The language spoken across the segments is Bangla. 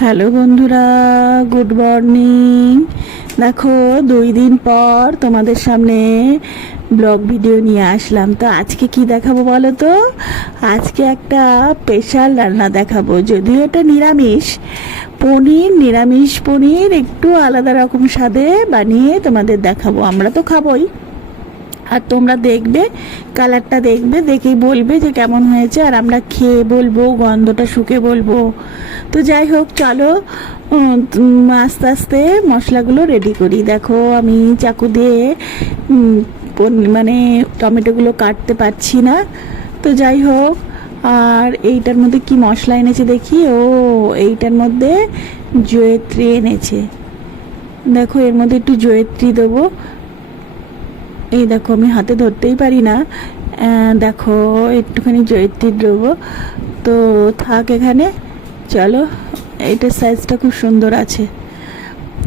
হ্যালো বন্ধুরা, গুড মর্নিং। দেখো, দুই দিন পর তোমাদের সামনে ব্লগ ভিডিও নিয়ে আসলাম। তো আজকে কি দেখাবো বলো তো? আজকে একটা স্পেশাল রান্না দেখাবো। যদিও এটা নিরামিষ। পনির নিরামিষ পনির, একটু আলাদা রকম স্বাদে বানিয়ে তোমাদের দেখাবো। আমরা তো খাবোই। আর তোমরা দেখবে, কালারটা দেখবে, দেখেই বলবে যে কেমন হয়েছে, আর আমরা খেয়ে বলব, গন্ধটা শুকে বলব। তো যাই হোক, চলো আস্তে আস্তে মশলাগুলো রেডি করি। দেখো, আমি চাকু দিয়ে মানে টমেটোগুলো কাটতে পারছি না। তো যাই হোক, আর এইটার মধ্যে কি মশলা এনেছে দেখি? ও, এইটার মধ্যে জয়ত্রী এনেছে। দেখো, এর মধ্যে একটু জয়ত্রী দেবো। এই দেখো, আমি হাতে ধরতেই পারি না। দেখো, একটুখানি জয়ত্রী দেবো। তো থাক এখানে, চলো, এইটার সাইজটা খুব সুন্দর আছে।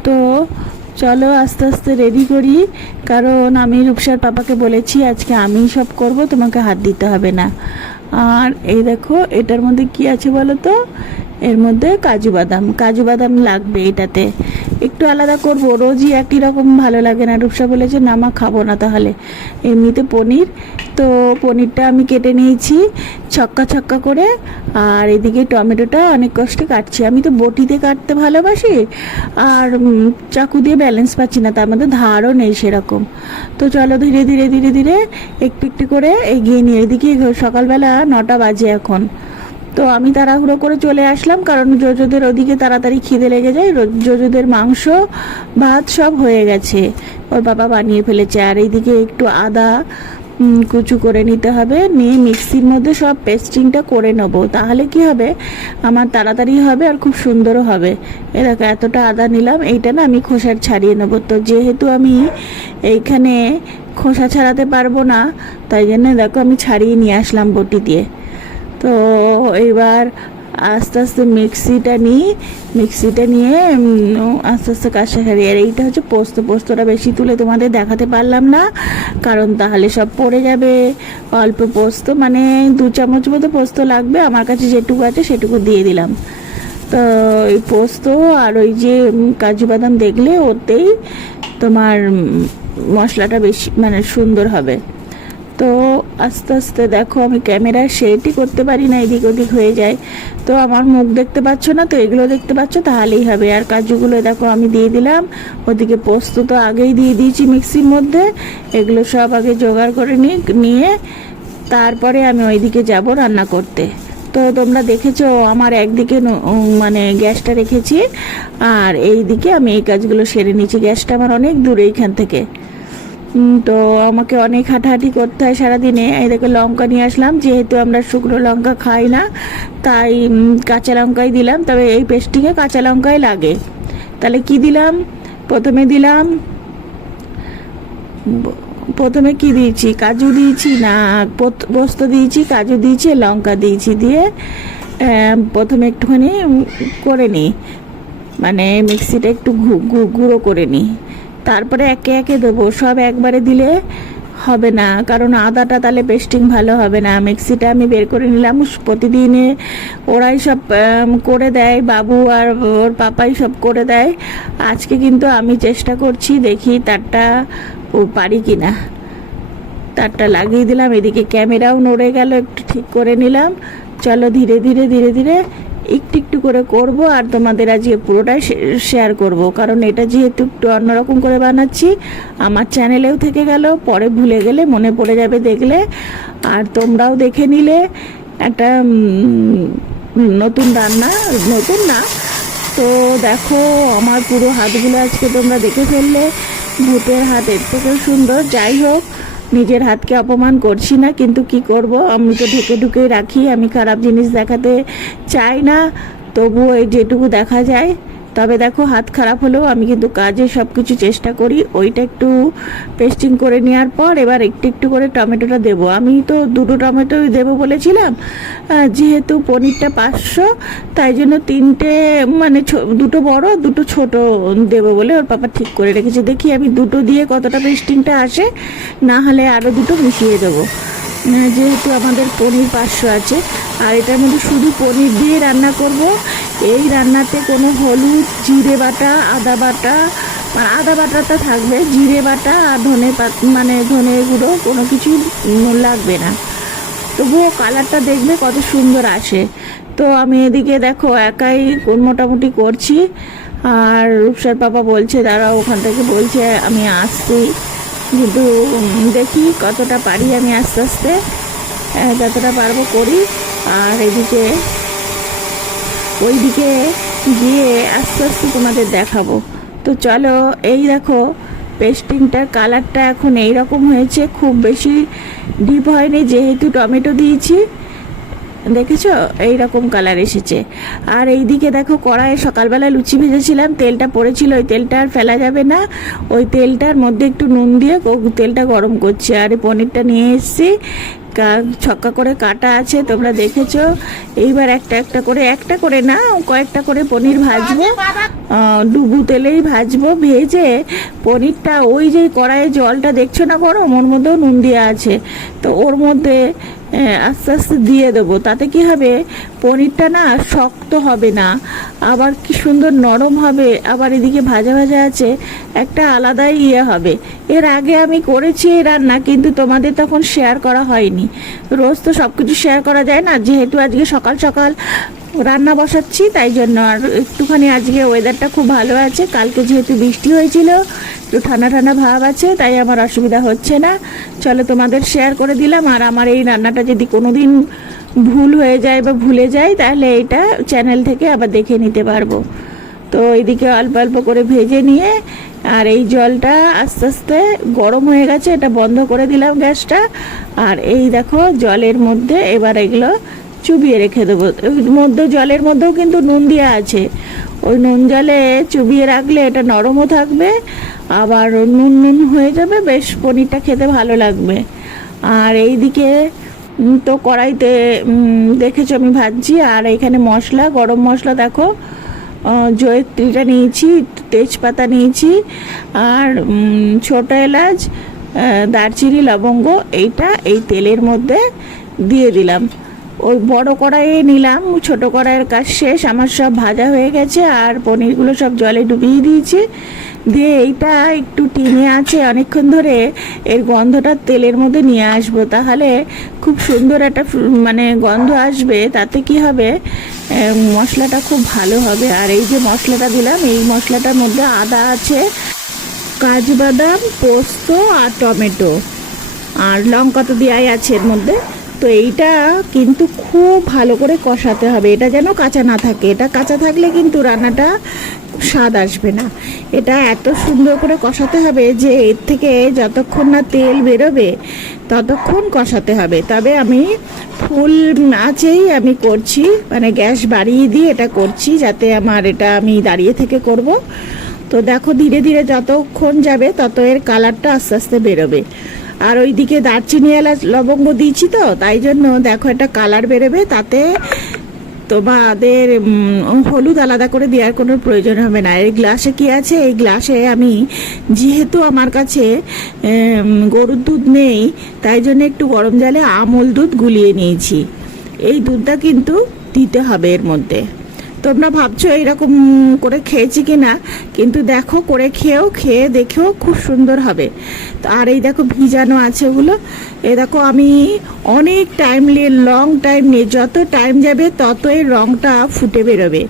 তো চলো, আস্তে আস্তে রেডি করি। কারণ আমি রূপসার পাপাকে বলেছি, আজকে আমি সব করব, তোমাকে হাত দিতে হবে না। আর এই দেখো, এটার মধ্যে কি আছে বলো তো? এর মধ্যে কাজু বাদাম। কাজু বাদাম লাগবে এটাতে। একটু আলাদা করব, রোজই একই রকম ভালো লাগে না। রূপসা বলেছে, না, মা, খাব না তাহলে। এমনিতে পনির। তো পনিরটা আমি কেটে নিয়েছি, ছক্কা ছক্কা করে। আর এদিকে টমেটোটা অনেক কষ্টে কাটছি। আমি তো বটিতে কাটতে ভালোবাসি, আর চাকু দিয়ে ব্যালেন্স পাচ্ছি না, তার মধ্যে ধারও নেই সেরকম। তো চলো ধীরে ধীরে ধীরে ধীরে একটু একটু করে এগিয়ে নিয়ে এদিকে সকালবেলা নটা বাজে এখন। তো আমি তাড়াহুড়ো করে চলে আসলাম, কারণ জোজোদের ওদিকে তাড়াতাড়ি খিদে লেগে যায় জোজোদের মাংস, ভাত সব হয়ে গেছে। ওর বাবা বানিয়ে ফেলেছে, আর এইদিকে একটু আদা কুচু করে নিতে হবে, নিয়ে মিক্সির মধ্যে সব পেস্টিংটা করে নেব। তাহলে কি হবে? আমার তাড়াতাড়ি হবে আর খুব সুন্দরও হবে। এ দেখো, এতটা আদা নিলাম, এইটা না আমি খোসার ছাড়িয়ে নেব। তো যেহেতু আমি এইখানে খোসা ছাড়াতে পারব না, তাই জন্য দেখো আমি ছাড়িয়ে নিয়ে আসলাম বটি দিয়ে। তো এবার আস্তে আস্তে মিক্সিটা নিই। মিক্সিটা নিয়ে আস্তে আস্তে কাজটা সারি। আর এইটা হচ্ছে পোস্ত। পোস্তটা বেশি তুলে তোমাদের দেখাতে পারলাম না, কারণ তাহলে সব পড়ে যাবে। অল্প পোস্ত মানে দু চামচ মতো পোস্ত লাগবে। আমার কাছে যেটুকু আছে সেটুকু দিয়ে দিলাম। তো এই পোস্ত আর ওই যে কাজু বাদাম দেখলে ওতেই তোমার মশলাটা বেশি মানে সুন্দর হবে। তো আস্তে আস্তে দেখো আমি ক্যামেরা সেটই করতে পারি না, এদিক ওদিক হয়ে যায়। তো আমার মুখ দেখতে পাচ্ছ না, তো এগুলো দেখতে পাচ্ছ, তাহলেই হবে। আর কাজুগুলো দেখো আমি দিয়ে দিলাম। ওদিকে পোস্ত তো আগেই দিয়ে দিয়েছি মিক্সির মধ্যে। এগুলো সব আগে জোগাড় করে নিয়ে তারপরে আমি ওইদিকে যাব রান্না করতে। তো তোমরা দেখেছ, আমার একদিকে মানে গ্যাসটা রেখেছি, আর এই দিকে আমি এই কাজগুলো সেরে নিয়েছি। গ্যাসটা আমার অনেক দূরে এইখান থেকে। তো আমাকে অনেক হাঁটাহাঁটি করতে হয় সারাদিনে। এই দেখে লঙ্কা নিয়ে আসলাম, যেহেতু আমরা শুকনো লঙ্কা খাই না, তাই কাঁচা লঙ্কাই দিলাম। তবে এই পেস্টিংয়ে কাঁচা লঙ্কাই লাগে। তাহলে কি দিলাম? প্রথমে দিলাম প্রথমে কি দিয়েছি? কাজু দিয়েছি না পোস্ত দিয়েছি, কাজু দিয়েছি লঙ্কা দিয়েছি দিয়ে প্রথমে একটুখানি করে নিই। মানে মিক্সিটা একটু গুঁড়ো করে নিই। তারপরে একে একে দেবো। সব একবারে দিলে হবে না। কারণ আদাটা তাহলে পেস্টিং ভালো হবে না। মিক্সিটা আমি বের করে নিলাম। প্রতিদিনে ওরাই সব করে দেয়। বাবু আর ওর পাপাই সব করে দেয়। আজকে কিন্তু আমি চেষ্টা করছি দেখি তারটা ও পারি কি না তারটা লাগিয়ে দিলাম। এদিকে ক্যামেরাও নড়ে গেল। একটু ঠিক করে নিলাম। চলো ধীরে ধীরে ধীরে ধীরে একটু একটু করে করব আর তোমাদের আজকে পুরোটাই শেয়ার করব। কারণ এটা যেহেতু একটু অন্যরকম করে বানাচ্ছি, আমার চ্যানেলেও থেকে গেল, পরে ভুলে গেলে মনে পড়ে যাবে দেখলে। আর তোমরাও দেখে নিলে একটা নতুন রান্না, নতুন না। তো দেখো, আমার পুরো হাতগুলো আজকে তোমরা দেখে ফেললে। ভূতের হাত এর থেকেও সুন্দর। যাই হোক নিজের হাতকে অপমান করছি না, কিন্তু কি করব? আমি তো ঢুকে ঢুকেই রাখি, আমি খারাপ জিনিস দেখাতে চাই না। তবুও এই যেটুকু দেখা যায় তবে দেখো, হাত খারাপ হলেও আমি কিন্তু কাজে সব কিছু চেষ্টা করি। ওইটা একটু পেস্টিং করে নেওয়ার পর এবার একটু একটু করে টমেটোটা দেবো। আমি তো দুটো টমেটোই দেবো বলেছিলাম যেহেতু পনিরটা পাঁচশো, তাই জন্য তিনটে মানে দুটো বড়, দুটো ছোট দেবো বলে ওর পাপা ঠিক করে রেখেছে। দেখি আমি দুটো দিয়ে কতটা পেস্টিংটা আসে, না হলে আরও দুটো মিশিয়ে দেবো। যেহেতু আমাদের পনির পাঁচশো আছে, আর এটার মধ্যে শুধু পনির দিয়ে রান্না করব এই রান্নাতে কোনো হলুদ, জিরে বাটা, আদা বাটা আদা বাটাটা থাকবে, জিরে বাটা আর ধনে মানে ধনে গুঁড়ো কোনো কিছু লাগবে না। তবুও কালারটা দেখবে কত সুন্দর আসে। তো আমি এদিকে দেখো একাই মোটামুটি করছি। আর রূপসার পাপা বলছে তারা ওখান থেকে, বলছে, আমি আসছি। কিন্তু দেখি কতটা পারি আমি আস্তে আস্তে যতটা পারব করি। আর এদিকে ওইদিকে গিয়ে আস্তে আস্তে তোমাদের দেখাবো। তো চলো, এই দেখো পেস্টিংটার কালারটা এখন এই রকম হয়েছে। খুব বেশি ডিপ হয়নি, যেহেতু টমেটো দিয়েছি। দেখেছ? এই রকম কালার এসেছে। আর এই দিকে দেখো, কড়াইয়ে সকালবেলা লুচি ভেজেছিলাম, তেলটা পড়েছিল, ওই তেলটা আর ফেলা যাবে না। ওই তেলটার মধ্যে একটু নুন দিয়ে তেলটা গরম করছি। আর পনিরটা নিয়ে এসেছি। ছক্কা করে কাটা আছে, তোমরা দেখেছ? এইবার একটা একটা করে একটা করে না কয়েকটা করে পনির ভাজবো। ডুবু তেলেই ভাজবো, ভেজে পনিরটা ওই যে কড়াইয়ে জলটা দেখছ না গরম? ওর মধ্যেও নুন দেওয়া আছে। তো ওর মধ্যে আস্তে আস্তে দিয়ে দেবো। তাতে কি হবে? পনিরটা না শক্ত হবে না। আবার কি সুন্দর নরম হবে। আবার এদিকে ভাজা ভাজা আছে। একটা আলাদাই ইয়ে হবে। এর আগে আমি করেছি এই রান্না, কিন্তু তোমাদের তখন শেয়ার করা হয়নি। রোজ তো সব কিছু শেয়ার করা যায় না। যেহেতু আজকে সকাল সকাল রান্না বসাচ্ছি, তাই জন্য আর একটুখানি আজকে ওয়েদারটা খুব ভালো আছে। কালকে যেহেতু বৃষ্টি হয়েছিল, একটু ঠান্ডা ঠান্ডা ভাব আছে, তাই আমার অসুবিধা হচ্ছে না। চলো তোমাদের শেয়ার করে দিলাম, আর আমার এই রান্নাটা যদি কোনো দিন ভুল হয়ে যায় বা ভুলে যায়, তাহলে এটা চ্যানেল থেকে আবার দেখে নিতে পারব। তো এদিকে অল্প অল্প করে ভেজে নিয়ে, আর এই জলটা আস্তে আস্তে গরম হয়ে গেছে, এটা বন্ধ করে দিলাম গ্যাসটা। আর এই দেখো জলের মধ্যে এবার এগুলো চুবিয়ে রেখে দেবো। মধ্যে জলের মধ্যেও কিন্তু নুন দেওয়া আছে। ওই নুন জলে চুবিয়ে রাখলে এটা নরমও থাকবে আবার নুন নুন হয়ে যাবে বেশ পনিরটা খেতে ভালো লাগবে। আর এইদিকে উম, তো কড়াইতে দেখেছ আমি ভাজছি আর এখানে মশলা গরম মশলা দেখো জয়িত্রীটা নিয়েছি তেজপাতা নিয়েছি আর ছোট এলাচ দারচিনি লবঙ্গ এইটা এই তেলের মধ্যে দিয়ে দিলাম। ওই বড় কড়াইয়ে নিলাম, ছোট কড়াইয়ের কাজ শেষ, আমার সব ভাজা হয়ে গেছে আর পনিরগুলো সব জলে ডুবিয়ে দিয়েছি। দিয়ে এইটা একটু টিনে আছে, অনেকক্ষণ ধরে এর গন্ধটা তেলের মধ্যে নিয়ে আসব। তাহলে খুব সুন্দর একটা মানে গন্ধ আসবে, তাতে কি হবে? মশলাটা খুব ভালো হবে। আর এই যে মশলাটা দিলাম, এই মশলাটার মধ্যে আদা আছে, কাজু বাদাম, পোস্ত আর টমেটো। আর লঙ্কা তো দেওয়াই আছে এর মধ্যে। তো এইটা কিন্তু খুব ভালো করে কষাতে হবে। এটা যেন কাঁচা না থাকে। এটা কাঁচা থাকলে কিন্তু রান্নাটা স্বাদ আসবে না। এটা এত সুন্দর করে কষাতে হবে যে এর থেকে যতক্ষণ না তেল বেরোবে, ততক্ষণ কষাতে হবে। তবে আমি ফুল আছেই আমি করছি মানে গ্যাস বাড়িয়ে দিয়ে এটা করছি যাতে আমার এটা আমি দাঁড়িয়ে থেকে করব। তো দেখো ধীরে ধীরে যতক্ষণ যাবে তত এর কালারটা আস্তে আস্তে বেরোবে। আর ওইদিকে দারচিনি এলাচ লবঙ্গ দিয়েছি তো, তাই জন্য দেখো একটা কালার বেরোবে, তাতে তোমাদের হলুদ আলাদা করে দেওয়ার কোনো প্রয়োজন হবে না। এই গ্লাসে কি আছে? এই গ্লাসে আমি, যেহেতু আমার কাছে গরুর দুধ নেই, তাই জন্য একটু গরম জলে আমল দুধ গুলিয়ে নিয়েছি। এই দুধটা কিন্তু দিতে হবে এর মধ্যে। তোমরা ভাবছ এরকম করে খেয়েছি কি না কিন্তু দেখো করে খেয়েও, খেয়ে দেখেও খুব সুন্দর হবে। তো আর এই দেখো ভিজানো আছে ওগুলো। এই দেখো আমি অনেক টাইম নিয়ে লং টাইম নিয়ে, যত টাইম যাবে তত এর রঙটা ফুটে বেরোবে।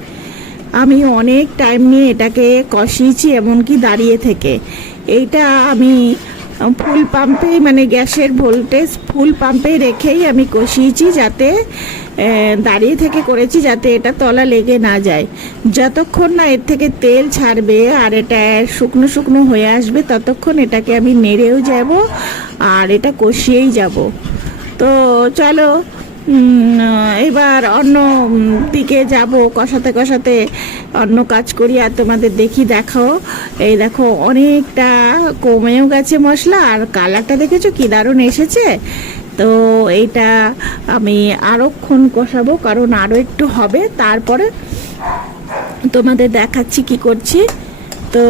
আমি অনেক টাইম নিয়ে এটাকে কষিয়েছি এমনকি দাঁড়িয়ে থেকে। এইটা আমি ফুল পাম্পে মানে গ্যাসের ভোল্টেজ ফুল পাম্পে রেখেই আমি কষিয়েছি যাতে দাঁড়িয়ে থেকে করেছি যাতে এটা তলা লেগে না যায়। যতক্ষণ না এর থেকে তেল ছাড়বে আর এটা শুকনো শুকনো হয়ে আসবে, ততক্ষণ এটাকে আমি নেড়েও যাব আর এটা কষিয়েই যাব। তো চলো এবার অন্য দিকে যাব, কষাতে কষাতে অন্য কাজ করি আর তোমাদের দেখি দেখো এই দেখো, অনেকটা কমেও গেছে মশলা আর কালারটা দেখেছ কি দারুণ এসেছে? তো এইটা আমি আরোক্ষণ কষাবো, কারণ আরও একটু হবে। তারপরে তোমাদের দেখাচ্ছি কি করছি। তো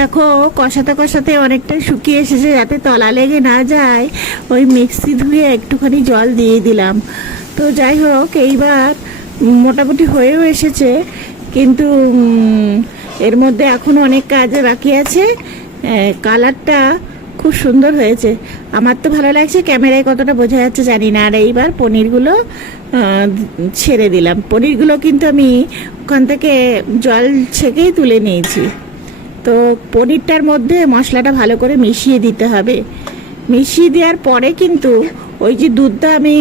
দেখো, কষাতে কষাতে অনেকটা শুকিয়ে এসেছে যাতে তলা লেগে না যায়। ওই মিক্সি ধুয়ে একটুখানি জল দিয়ে দিলাম। তো যাই হোক, এইবার মোটামুটি হয়েও এসেছে, কিন্তু এর মধ্যে এখনও অনেক কাজ বাকি আছে। কালারটা খুব সুন্দর হয়েছে। আমার তো ভালো লাগছে, ক্যামেরায় কতটা বোঝা যাচ্ছে জানি না। আর এইবার পনিরগুলো ছেড়ে দিলাম। পনিরগুলো কিন্তু আমি ওখান থেকে জল ছেঁকেই তুলে নিয়েছি। তো পনিরটার মধ্যে মশলাটা ভালো করে মিশিয়ে দিতে হবে। মিশিয়ে দেওয়ার পরে কিন্তু ওই যে দুধটা আমি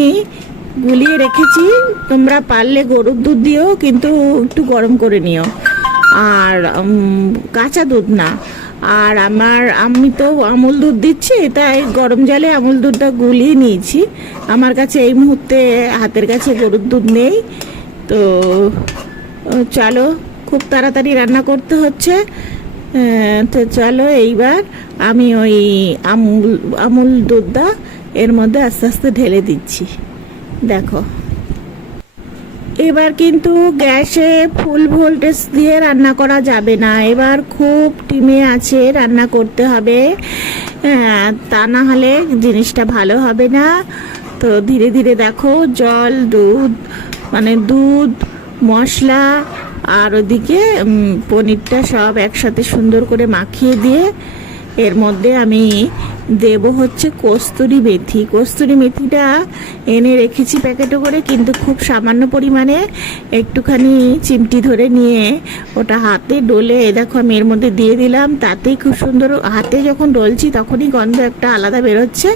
গুলিয়ে রেখেছি, তোমরা পারলে গরুর দুধ দিও, কিন্তু একটু গরম করে নিও। আর কাঁচা দুধ না। আর আমার, আমি তো আমুল দুধ দিচ্ছি, তাই গরম জলে আমুল দুধটা গুলিয়ে নিয়েছি। আমার কাছে এই মুহূর্তে হাতের কাছে গরুর দুধ নেই। তো চলো, খুব তাড়াতাড়ি রান্না করতে হচ্ছে। তো চলো এইবার আমি ওই আমুল আমুল দুধটা এর মধ্যে আস্তে আস্তে ঢেলে দিচ্ছি। দেখো। এবার কিন্তু গ্যাসে ফুল ভোল্টেজ দিয়ে রান্না করা যাবে না। এবার খুব টিমে আছে, রান্না করতে হবে। তা না হলে জিনিসটা ভালো হবে না। তো ধীরে ধীরে দেখো, জল, দুধ মানে দুধ, মশলা আর ওদিকে পনিরটা সব একসাথে সুন্দর করে মাখিয়ে দিয়ে এর মধ্যে আমি দেব হচ্ছে কস্তুরি মেথি। কস্তুরি মেথিটা এনে রেখেছি প্যাকেটে করে, কিন্তু খুব সামান্য পরিমাণে একটুখানি চিমটি ধরে নিয়ে ওটা হাতে ডলে দেখো আমি এর মধ্যে দিয়ে দিলাম, তাতেই খুব সুন্দর হাতে যখন ডলছি তখনই গন্ধ একটা আলাদা বেরোচ্ছে,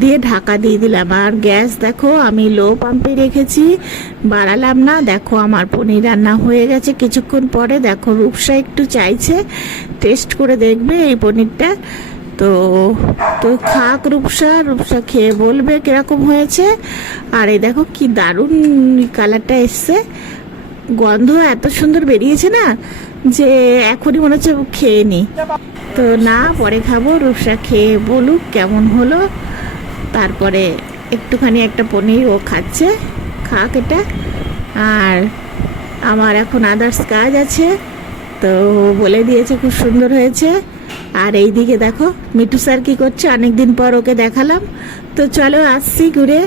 দিয়ে ঢাকা দিয়ে দিলাম। আর গ্যাস দেখো, আমি লো পাম্পে রেখেছি, বাড়ালাম না, দেখো আমার পনির রান্না হয়ে গেছে। কিছুক্ষণ পরে দেখো রূপসা একটু চাইছে, টেস্ট করে দেখবে এই পনিরটা। তো তো খাক রূপসা রূপসা খেয়ে বলবে কীরকম হয়েছে। আর এই দেখো কি দারুণ কালারটা এসছে। গন্ধ এত সুন্দর বেরিয়েছে না যে এখনই মনে হচ্ছে খেয়ে নি। তো না, পরে খাব, রূপসা খেয়ে বলুক কেমন হলো। তারপরে একটুখানি একটা পনির ও খাচ্ছে, খাক এটা। আর আমার এখন আদার্স কাজ আছে, তো বলে দিয়েছে খুব সুন্দর হয়েছে। আর এই দিকে দেখো, মিঠু স্যার কি করছে? অনেকদিন পর ওকে দেখালাম। তো চলো আসছি ঘুরে,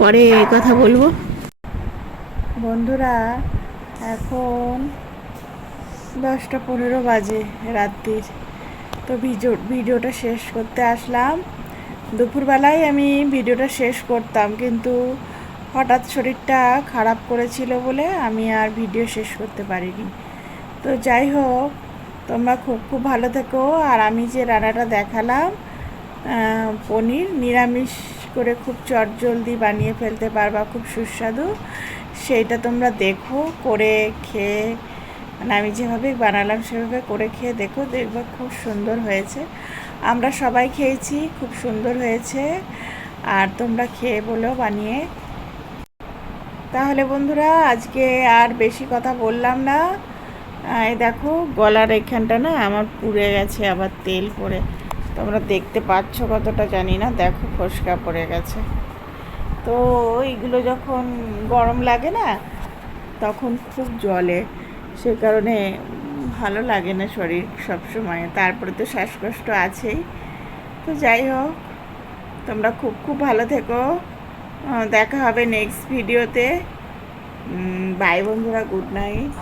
পরে কথা বলব। বন্ধুরা, এখন দশটা পনেরো বাজে রাত্রির। তো ভিডিও ভিডিওটা শেষ করতে আসলাম। দুপুরবেলায় আমি ভিডিওটা শেষ করতাম, কিন্তু হঠাৎ শরীরটা খারাপ করেছিল বলে আমি আর ভিডিও শেষ করতে পারিনি। তো যাই হোক তোমরা খুব খুব ভালো থেকো। আর আমি যে রান্নাটা দেখালাম পনির নিরামিষ করে খুব চটজলদি বানিয়ে ফেলতে পারবা, খুব সুস্বাদু। সেইটা তোমরা দেখো, করে খেয়ে মানে আমি যেভাবে বানালাম সেভাবে করে খেয়ে দেখো, দেখবে খুব সুন্দর হয়েছে। আমরা সবাই খেয়েছি, খুব সুন্দর হয়েছে। আর তোমরা খেয়ে বলো বানিয়ে। তাহলে বন্ধুরা, আজকে আর বেশি কথা বললাম না। এই দেখো গলার এখানটা না আমার পুড়ে গেছে, আবার তেল পড়ে। তোমরা দেখতে পাচ্ছ কতটা জানি না, দেখো ফসকা পড়ে গেছে। তো এইগুলো যখন গরম লাগে না, তখন খুব জলে সে কারণে ভালো লাগে না শরীর সব সময়। তারপরে তো শ্বাসকষ্ট আছেই। তো যাই হোক, তোমরা খুব খুব ভালো থেকো। দেখা হবে নেক্সট ভিডিওতে বাই বন্ধুরা গুড নাইট